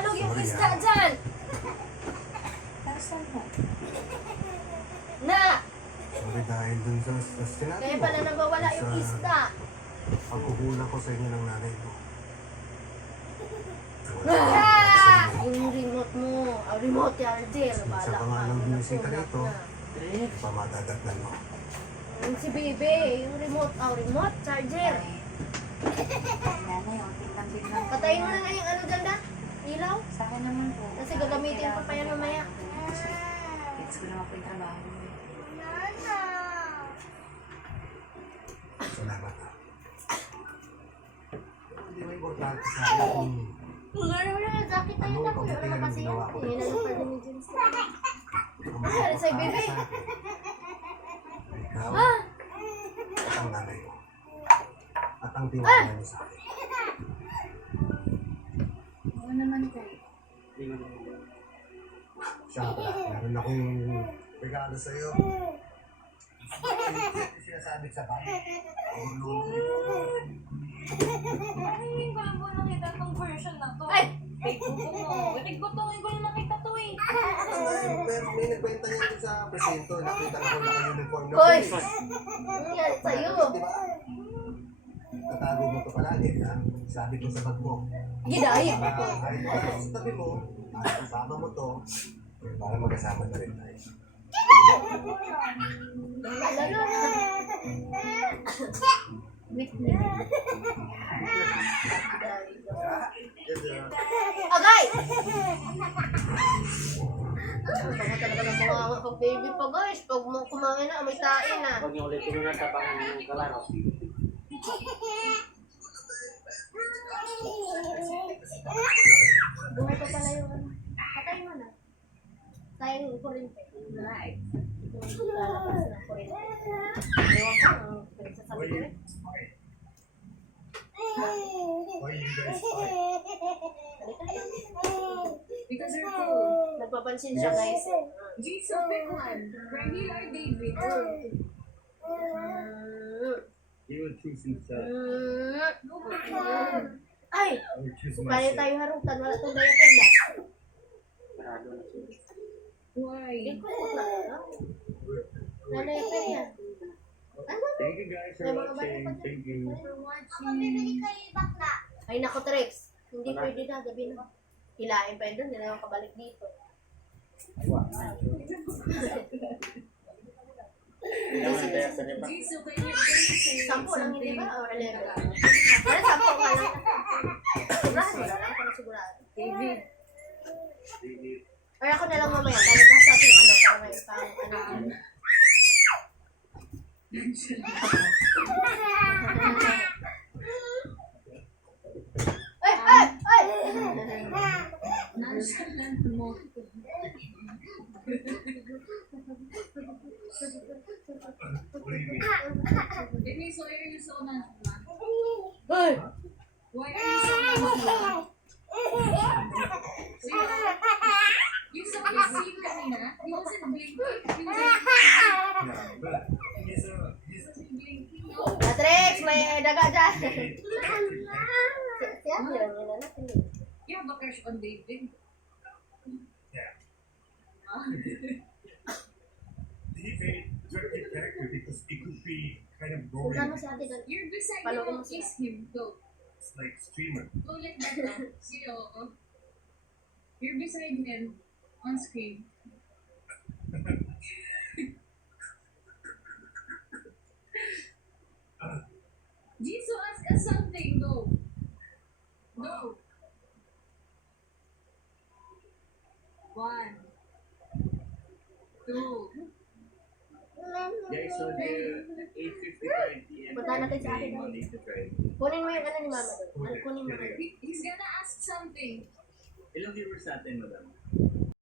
Nalog yung isda dyan. Saan mo? Na! Sorry dahil dun sa sinabi Kaya mo. pala nagwawala yung isda. Pagkukulang ko sa inyo ng nanay mo. Ah! Yung remote mo. Remote charger. Sa Bala pangalang ka. bumisita rito, Eh, pamadadagdan mo. Si Bebe. Yung remote. Remote charger. Nanay, o, tingnan-tingnan. Patayin mo na nga yung ano dyan na. Ilaw. Sa akin naman po. Kasi gagamitin pa pa yan mamaya. Gets ko naman po yung trabaho niyo. Salamat ha. Hindi mo importante sa akin kung Gano'n na. Sakit tayo na po. Ano kasi yan? Hindi na yung pwede ni James. Ano sa'yo, Bebe? ikaw at ang nanay mo. At ang tiwala mo sa akin. Oo naman kayo. Siya pala, meron akong regalo sa'yo. Sinasabi sa bahay. Hindi ko lang po nakita itong version na to. Ay! Fake ko mo. Itig ko to. Hindi ko lang nakita to eh. Pero may nagkwenta niya dun sa presinto. Nakita ko naka-uniform na Hoy! police. Ano yan sa'yo? Diba? Tatago mo to palagi. Ha? Sabi ko sa bag mo. Gidahip. Kahit wala sa tabi mo, at kasama mo to, para magkasama na rin tayo. Lalo na. Wait na. Agay! Baka talaga ng mga pag baby pa guys. Pag mo kumain na, may tain na. huwag niyo ulit yung natabangan ng kalaro. Buhay pa pala yung ano. Patay mo na. Sayang yung kurente. Right. Yung lalabas na kurente. Ewan ko, ang pinagsasabi ko eh. Why you guys fight? Because you're cool. Nagpapansin siya guys. Jisoo, pick one. Regular David. You will choose himself. Ay! I will choose Kung kaya myself. tayo harutan, wala itong diaper na. Marado na siya. Why? Ikot na lang. Na-diaper yan. Thank you guys for watching. Thank you. Ay naku, Trex. Hindi pwede na, gabi na. Hilain pa yun doon, hindi na yung kabalik dito. Jisoo, can you say Sampo lang hindi something? ba? Or 11? Pero sampo nga lang. Sigurado mo na lang, para sigurado. David. Or ako na lang mamaya, dahil kasi ako yung ano, para may pang ano. Ay! Ay! Ay! Nonchalant mo. Denise, why are you so nonchalant? Ay! Why are you so nonchalant? You saw his scene kanina? He wasn't blinking. He wasn't blinking. No. Trex, may daga dyan. Siya, meron nila natin. You have a crush on David? Yeah. Ah. He's a dirty character because it could be kind of Punta mo boring. si ate doon. You're beside Palugin him. mo siya. Kiss him. Go. It's like streamer. Go like that now. See, oh. You're beside him on screen. Jisoo, ask us something. Go. Go. 1, 2. Guys, so the 8:55 p.m. Punta natin sa akin. Monday to Friday. Kunin mo yung ano ni mama doon. Kunin mo. He's gonna ask something. Ilang viewers natin, madam?